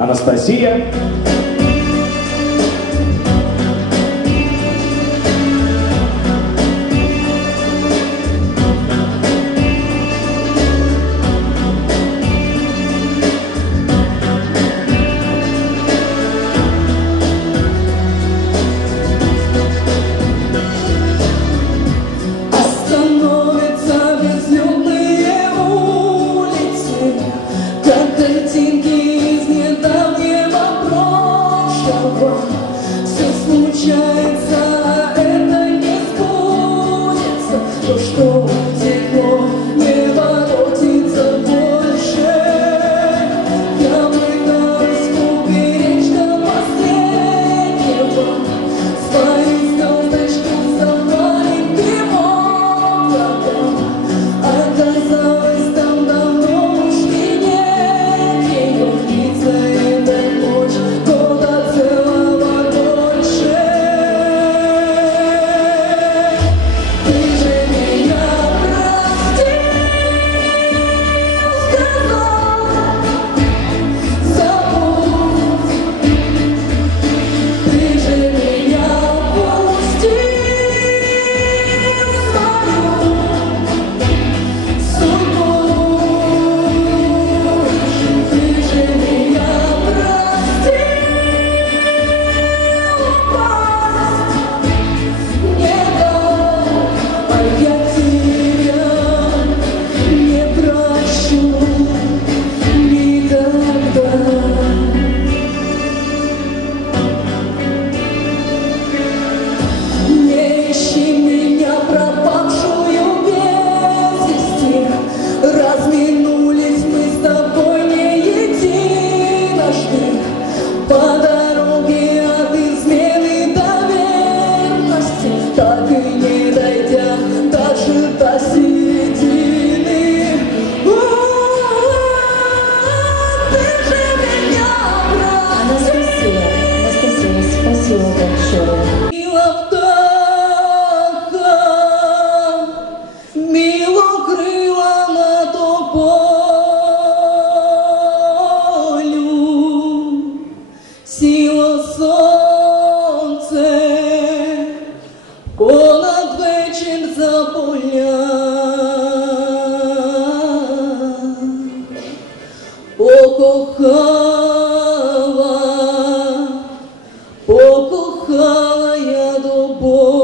Анастасия. Все случается, это не сбудется. То, что утекло, не воротится больше. Я пытаюсь уберечь до последнего свою звездочку за маленьким облаком. Оказалось, там давно уж и нет ее лица, этой ночь. Сила сонце понад вечір за поля, покохала я до болю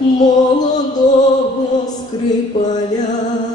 молодого скрипаля.